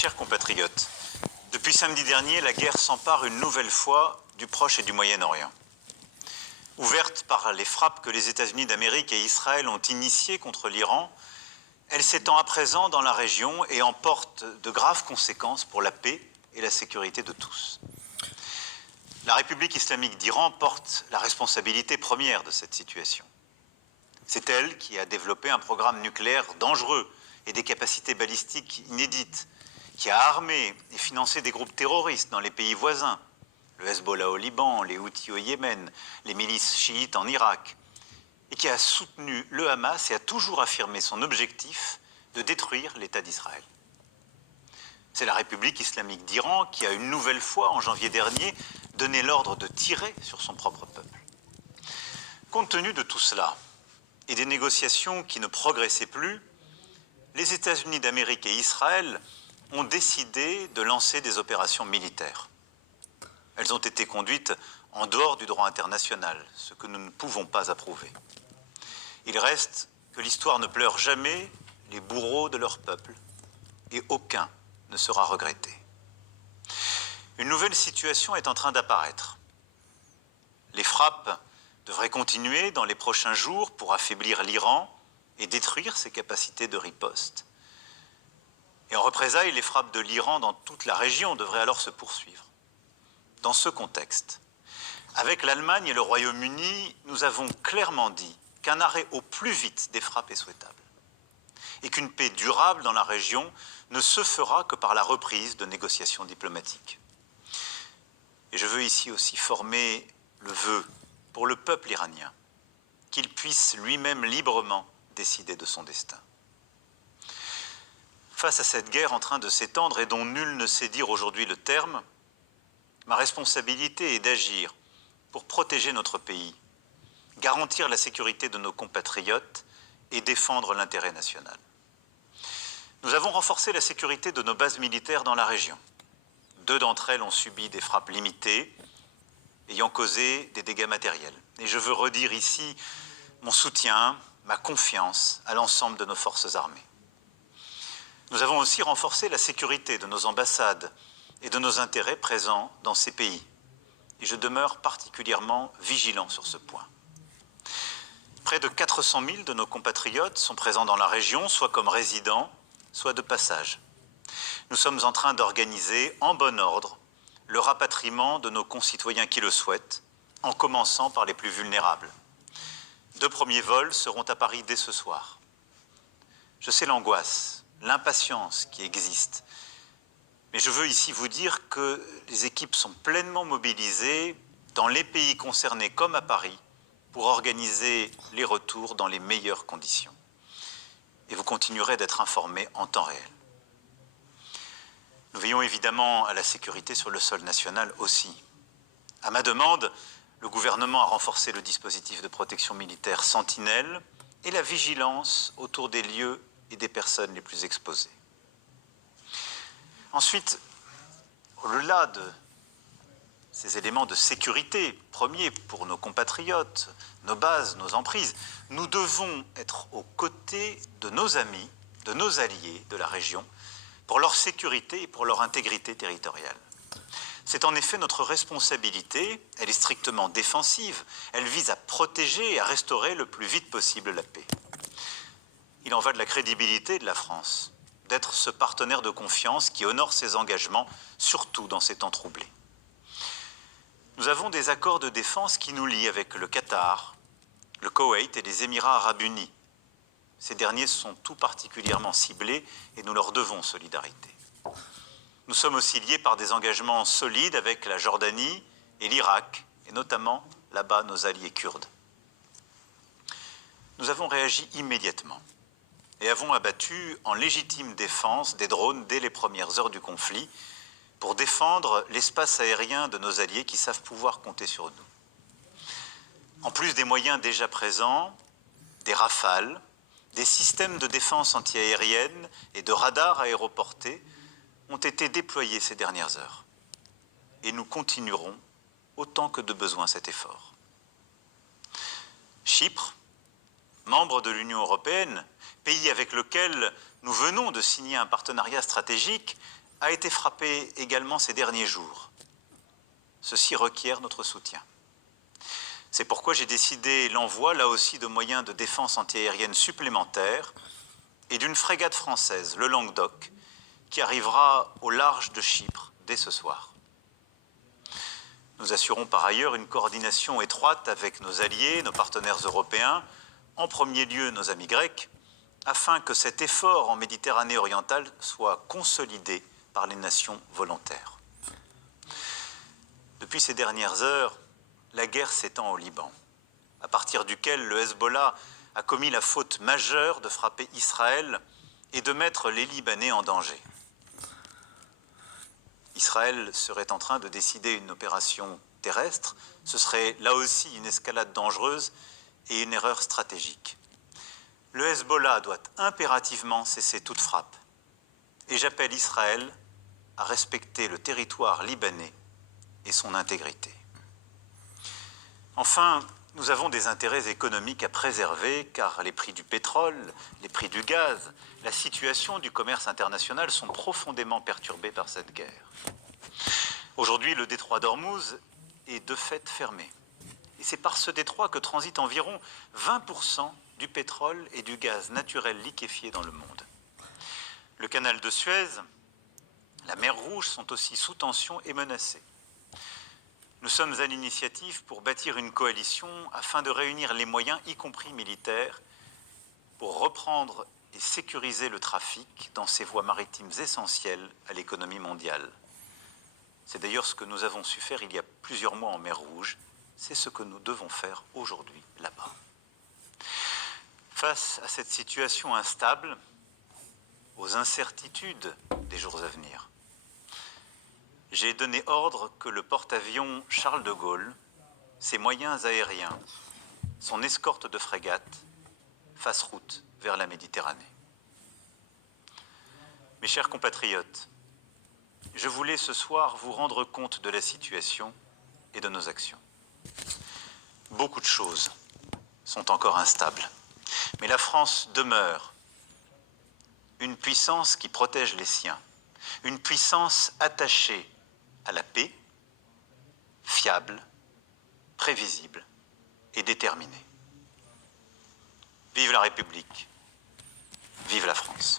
chers compatriotes, depuis samedi dernier, la guerre s'empare une nouvelle fois du Proche et du Moyen-Orient. Ouverte par les frappes que les États-Unis d'Amérique et Israël ont initiées contre l'Iran, elle s'étend à présent dans la région et emporte de graves conséquences pour la paix et la sécurité de tous. La République islamique d'Iran porte la responsabilité première de cette situation. C'est elle qui a développé un programme nucléaire dangereux et des capacités balistiques inédites, qui a armé et financé des groupes terroristes dans les pays voisins, le Hezbollah au Liban, les Houthis au Yémen, les milices chiites en Irak, et qui a soutenu le Hamas et a toujours affirmé son objectif de détruire l'État d'Israël. C'est la République islamique d'Iran qui a une nouvelle fois, en janvier dernier, donné l'ordre de tirer sur son propre peuple. Compte tenu de tout cela et des négociations qui ne progressaient plus, les États-Unis d'Amérique et Israël ont décidé de lancer des opérations militaires. Elles ont été conduites en dehors du droit international, ce que nous ne pouvons pas approuver. Il reste que l'histoire ne pleure jamais les bourreaux de leur peuple, et aucun ne sera regretté. Une nouvelle situation est en train d'apparaître. Les frappes devraient continuer dans les prochains jours pour affaiblir l'Iran et détruire ses capacités de riposte. Et en représailles, les frappes de l'Iran dans toute la région devraient alors se poursuivre. Dans ce contexte, avec l'Allemagne et le Royaume-Uni, nous avons clairement dit qu'un arrêt au plus vite des frappes est souhaitable et qu'une paix durable dans la région ne se fera que par la reprise de négociations diplomatiques. Et je veux ici aussi former le vœu pour le peuple iranien qu'il puisse lui-même librement décider de son destin. Face à cette guerre en train de s'étendre et dont nul ne sait dire aujourd'hui le terme, ma responsabilité est d'agir pour protéger notre pays, garantir la sécurité de nos compatriotes et défendre l'intérêt national. Nous avons renforcé la sécurité de nos bases militaires dans la région. 2 d'entre elles ont subi des frappes limitées, ayant causé des dégâts matériels. Et je veux redire ici mon soutien, ma confiance à l'ensemble de nos forces armées. Nous avons aussi renforcé la sécurité de nos ambassades et de nos intérêts présents dans ces pays. Et je demeure particulièrement vigilant sur ce point. Près de 400 000 de nos compatriotes sont présents dans la région, soit comme résidents, soit de passage. Nous sommes en train d'organiser, en bon ordre, le rapatriement de nos concitoyens qui le souhaitent, en commençant par les plus vulnérables. 2 premiers vols seront à Paris dès ce soir. Je sais l'angoisse, l'impatience qui existe, mais je veux ici vous dire que les équipes sont pleinement mobilisées dans les pays concernés comme à Paris pour organiser les retours dans les meilleures conditions. Et vous continuerez d'être informés en temps réel. Nous veillons évidemment à la sécurité sur le sol national aussi. À ma demande, le gouvernement a renforcé le dispositif de protection militaire Sentinelle et la vigilance autour des lieux et des personnes les plus exposées. Ensuite, au-delà de ces éléments de sécurité premiers pour nos compatriotes, nos bases, nos emprises, nous devons être aux côtés de nos amis, de nos alliés de la région, pour leur sécurité et pour leur intégrité territoriale. C'est en effet notre responsabilité, elle est strictement défensive, elle vise à protéger et à restaurer le plus vite possible la paix. Il en va de la crédibilité de la France, d'être ce partenaire de confiance qui honore ses engagements, surtout dans ces temps troublés. Nous avons des accords de défense qui nous lient avec le Qatar, le Koweït et les Émirats arabes unis. Ces derniers sont tout particulièrement ciblés et nous leur devons solidarité. Nous sommes aussi liés par des engagements solides avec la Jordanie et l'Irak, et notamment là-bas nos alliés kurdes. Nous avons réagi immédiatement et avons abattu en légitime défense des drones dès les premières heures du conflit pour défendre l'espace aérien de nos alliés qui savent pouvoir compter sur nous. En plus des moyens déjà présents, des Rafales, des systèmes de défense antiaérienne et de radars aéroportés ont été déployés ces dernières heures. Et nous continuerons autant que de besoin cet effort. Chypre, membre de l'Union européenne, pays avec lequel nous venons de signer un partenariat stratégique, a été frappée également ces derniers jours. Ceci requiert notre soutien. C'est pourquoi j'ai décidé l'envoi, là aussi, de moyens de défense antiaérienne supplémentaires et d'une frégate française, le Languedoc, qui arrivera au large de Chypre dès ce soir. Nous assurons par ailleurs une coordination étroite avec nos alliés, nos partenaires européens, en premier lieu nos amis grecs, afin que cet effort en Méditerranée orientale soit consolidé par les nations volontaires. Depuis ces dernières heures, la guerre s'étend au Liban, à partir duquel le Hezbollah a commis la faute majeure de frapper Israël et de mettre les Libanais en danger. Israël serait en train de décider une opération terrestre. Ce serait là aussi une escalade dangereuse et une erreur stratégique. Le Hezbollah doit impérativement cesser toute frappe. Et j'appelle Israël à respecter le territoire libanais et son intégrité. Enfin, nous avons des intérêts économiques à préserver car les prix du pétrole, les prix du gaz, la situation du commerce international sont profondément perturbés par cette guerre. Aujourd'hui, le détroit d'Ormuz est de fait fermé. Et c'est par ce détroit que transitent environ 20% du pétrole et du gaz naturel liquéfié dans le monde. Le canal de Suez, la mer Rouge sont aussi sous tension et menacés. Nous sommes à l'initiative pour bâtir une coalition afin de réunir les moyens, y compris militaires, pour reprendre et sécuriser le trafic dans ces voies maritimes essentielles à l'économie mondiale. C'est d'ailleurs ce que nous avons su faire il y a plusieurs mois en mer Rouge. C'est ce que nous devons faire aujourd'hui là-bas. Face à cette situation instable, aux incertitudes des jours à venir, j'ai donné ordre que le porte-avions Charles de Gaulle, ses moyens aériens, son escorte de frégates, fassent route vers la Méditerranée. Mes chers compatriotes, je voulais ce soir vous rendre compte de la situation et de nos actions. Beaucoup de choses sont encore instables, mais la France demeure une puissance qui protège les siens, une puissance attachée à la paix, fiable, prévisible et déterminée. Vive la République, vive la France.